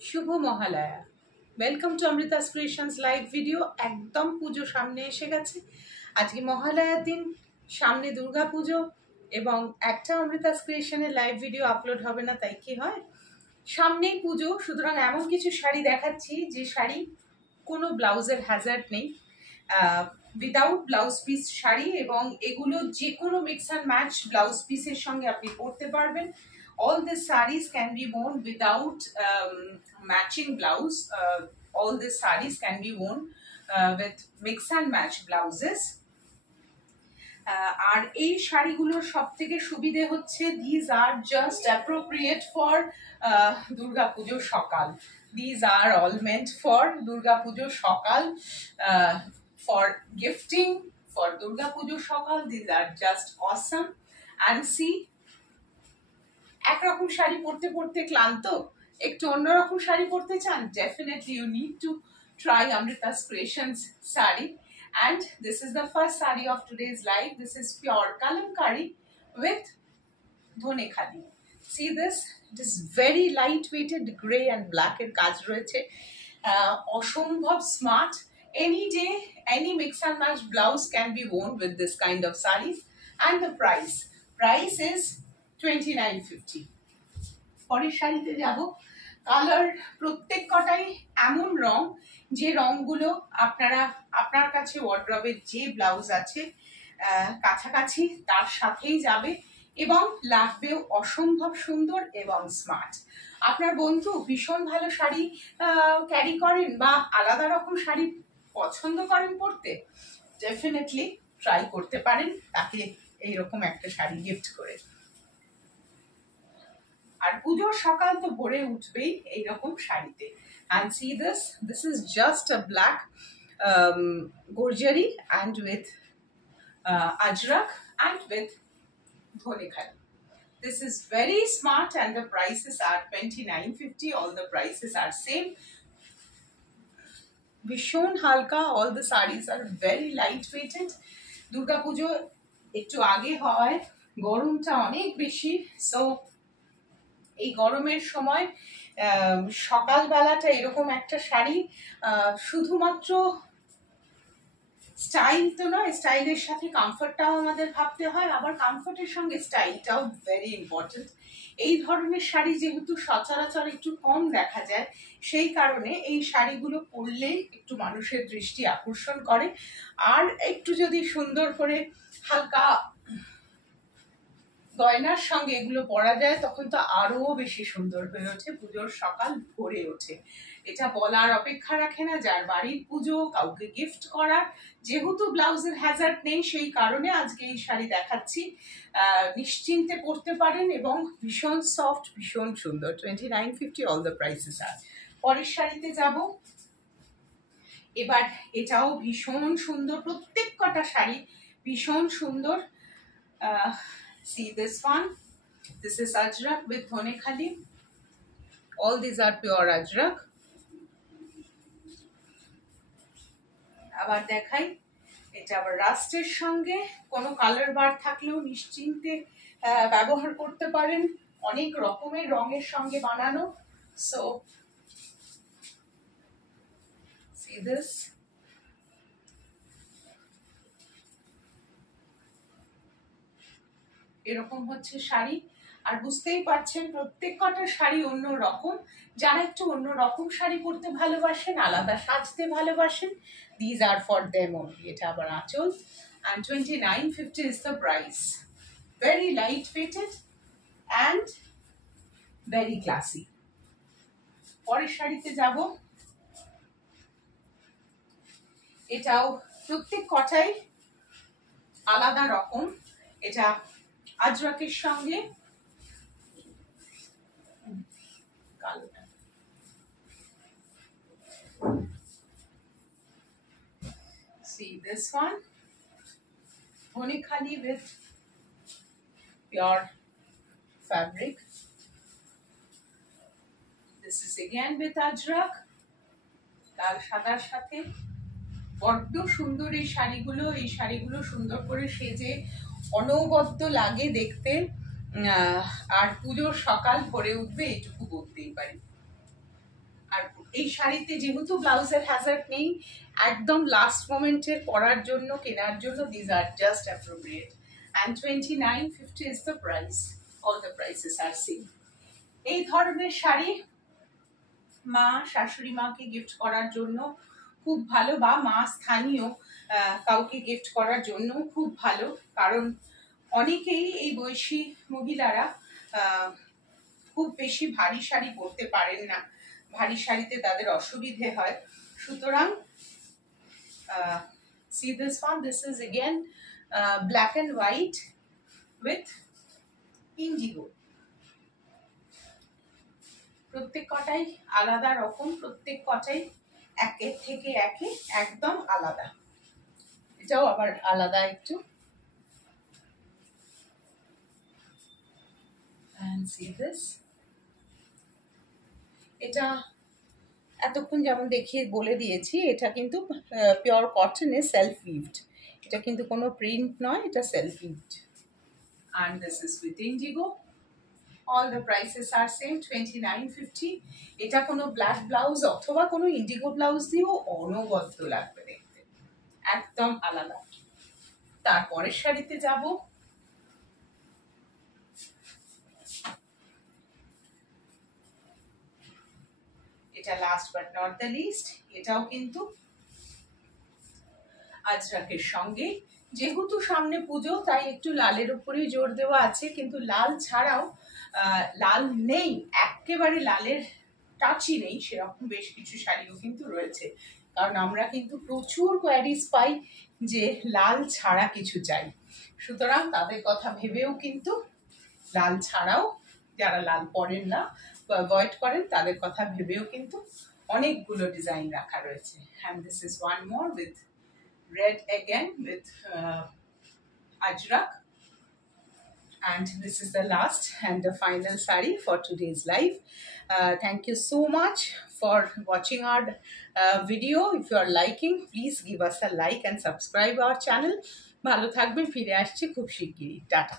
Shubho Mahalaya. Welcome to Amrita's creations live video. একদম পুজো সামনে এসে গেছে। আজকে মহালয়ার দিন, সামনে দুর্গা পুজো, এবং একটা অমৃতাস ক্রিয়েশনের লাইভ ভিডিও আপলোড হবে না, তাই কি হয়, সামনেই পুজো। সুতরাং এমন কিছু শাড়ি দেখাচ্ছি যে শাড়ি কোনো ব্লাউজের হ্যাজার্ড নেই, উইদাউট ব্লাউজ পিস শাড়ি, এবং এগুলো যে কোনো মিক্স অ্যান্ড ম্যাচ ব্লাউজ পিসের সঙ্গে আপনি পরতে পারবেন। All these sarees can be worn without matching blouse. All these sarees can be worn with mix and match blouses. আর এই শাড়িগুলোর সব থেকে সুবিধে হচ্ছে these are just appropriate for Durga পুজোর সকাল. These are all meant for Durga পুজোর সকাল, for gifting, for দুর্গা পুজোর সকাল. These are just awesome. And see, একরকম শাড়ি পরতে পরতে ক্লান্ত, একটু অন্যরকম শাড়ি পরতে চান, definitely you need to try Amrita's Creations saree. And this is the first saree of today's live. This is pure kalamkari with dhone khadi. See this, it is very light weighted, gray and black এর কাজ রয়েছে, অসম্ভব smart. Any day, any mix and match blouse can be worn with this kind of sarees. And the price is 2950. পরের শাড়িতে যাব। Colour প্রত্যেক কটাই এমন রং যে রংগুলো আপনার কাছে ওয়ার্ড্রবের যে ব্লাউজ আছে কাছাকাছি তার সাথেই যাবে এবং লাগবেও অসম্ভব সুন্দর এবং স্মার্ট। আপনার বন্ধু ভীষণ ভালো শাড়ি ক্যারি করেন বা আলাদা রকম শাড়ি পছন্দ করেন পরতে, ডেফিনেটলি ট্রাই করতে পারেন তাকে এইরকম একটা শাড়ি গিফট করে। আর পুজোর সকাল তো ভরে উঠবেই এইরকম শাড়িতে। And see this is just a black gorjari and with ajrak and with dhone khadi. This is very smart and the prices are 2950. All the prices are same. ভীষণ হালকা, all the sarees are very light weighted. Durga পুজো একটু আগে হয়, গরমটা অনেক বেশি, so এই গরমের সময় সকালবেলাটা এরকম একটা শাড়ি শুধুমাত্র স্টাইল তো নয়, স্টাইলের সাথে কমফর্টটাও আমাদের ভাবতে হয়, আবার কমফর্টের সঙ্গে স্টাইলটাও ভেরি ইম্পর্টেন্ট। এই ধরনের শাড়ি যেহেতু সচরাচর একটু কম দেখা যায়, সেই কারণে এই শাড়িগুলো পরলে একটু মানুষের দৃষ্টি আকর্ষণ করে। আর একটু যদি সুন্দর করে হালকা গয়নার সঙ্গে এগুলো পরা যায় তখন তো আরো বেশি সুন্দর হয়ে ওঠে, পুজোর সকাল ভরে ওঠে। এটা বলার অপেক্ষা রাখে না, যার বাড়ির পুজো, কাউকে গিফট করার, যেহেতু ব্লাউজের হ্যাজার্ড নেই সেই কারণে আজকে এই শাড়ি দেখাচ্ছি। নিশ্চিন্তে পরতে পারেন এবং ভীষণ সফট, ভীষণ সুন্দর। 2950 অল দ্য প্রাইসেস আর। পরের শাড়িতে যাব। এবার এটাও ভীষণ সুন্দর, প্রত্যেক কটা শাড়ি ভীষণ সুন্দর। See this one. This is ajrak with dhone khadi. All these are pure ajrak. আবার দেখাই, এটা আবার রাস্টের সঙ্গে কোনো কালার বার থাকলেও নিশ্চিন্তে ব্যবহার করতে পারেন, অনেক রকমের রঙের সঙ্গে বানানো। So see this. এরকম হচ্ছে শাড়ি, আর বুঝতেই পারছেন প্রত্যেক কটা শাড়ি অন্য রকম। যারা একটু অন্য রকম শাড়ি পরতে ভালোবাসেন, আলাদা সাজতে ভালোবাসেন, these are for them only. এটা আবার আঁচল, and 2950 is the price. Very light weighted and very classy. পরের শাড়িতে যাব। এটাও প্রত্যেক কটাই আলাদা রকম। এটা আজরাকের সঙ্গে কালোটা। See this one, dhone khadi with pure fabric. This is again with ajrak, লাল সাদার সাথে। বড্ড সুন্দর এই শাড়িগুলো সুন্দর করে সেজে অনবদ্য লাগে দেখতে, আর পুজোর সকাল ভরে উঠবে এটুকু বলতেই পারি। এই শাড়িতে যেহেতু ব্লাউজের হ্যাজার্ড নেই, একদম লাস্ট মোমেন্টের পরার জন্য, কেনার জন্য, these are just appropriate. And 2950 is the price. All the prices R same. এই ধরনের শাড়ি মা, শাশুড়ি মাকে গিফট করার জন্য খুব ভালো, বা মা স্থানীয় কাউকে গিফট করার জন্য খুব ভালো। কারণ অনেকেই এই বয়সী মহিলারা খুব বেশি ভারী শাড়ি পরতে পারেন না, ভারী শাড়িতে তাদের অসুবিধে হয়। সুতরাং see this one, this is again black and white with indigo. প্রত্যেক কটাই আলাদা রকম, প্রত্যেক কটাই একের থেকে একে একদম আলাদা। এটাও আবার আলাদা একটু। and see this, এটা এতক্ষণ যেমন দেখিয়ে বলে দিয়েছি, এটা কিন্তু পিওর কটনে সেলফ উইভড, এটা কিন্তু কোনো প্রিন্ট নয়, এটা self উইভড। and this is with indigo. all the prices are same, 2950। এটা কোনো ব্ল্যাক ব্লাউজ অথবা কোনো ইন্ডিগো ব্লাউজ দিয়েও অনবদ্য লাগবে দেখতে, একদম আলাদা। তারপরের শাড়িতে যাব। এটা last but not the least, এটাও কিন্তু আজরাকের সঙ্গে। যেহেতু সামনে পুজো, তাই একটু লালের উপরেই জোর দেওয়া আছে, কিন্তু লাল ছাড়াও, লাল নেই একেবারে, লালের টাচই নেই সেরকম বেশ কিছু শাড়িও কিন্তু রয়েছে। কারণ আমরা কিন্তু প্রচুর কোয়ারিজ পাই যে লাল ছাড়া কিছু চাই। সুতরাং তাদের কথা ভেবেও কিন্তু, লাল ছাড়াও যারা লাল পরেন না বা অ্যাভয়েড করেন, তাদের কথা ভেবেও কিন্তু অনেকগুলো ডিজাইন রাখা রয়েছে। and this is one more with red again with ajrak, and this is the last and the final sari for today's live. Thank you so much for watching our video. If you are liking, please give us a like and subscribe our channel. ভালো থাকবেন, ফিরে আসছি খুব শিগগিরই। Tata.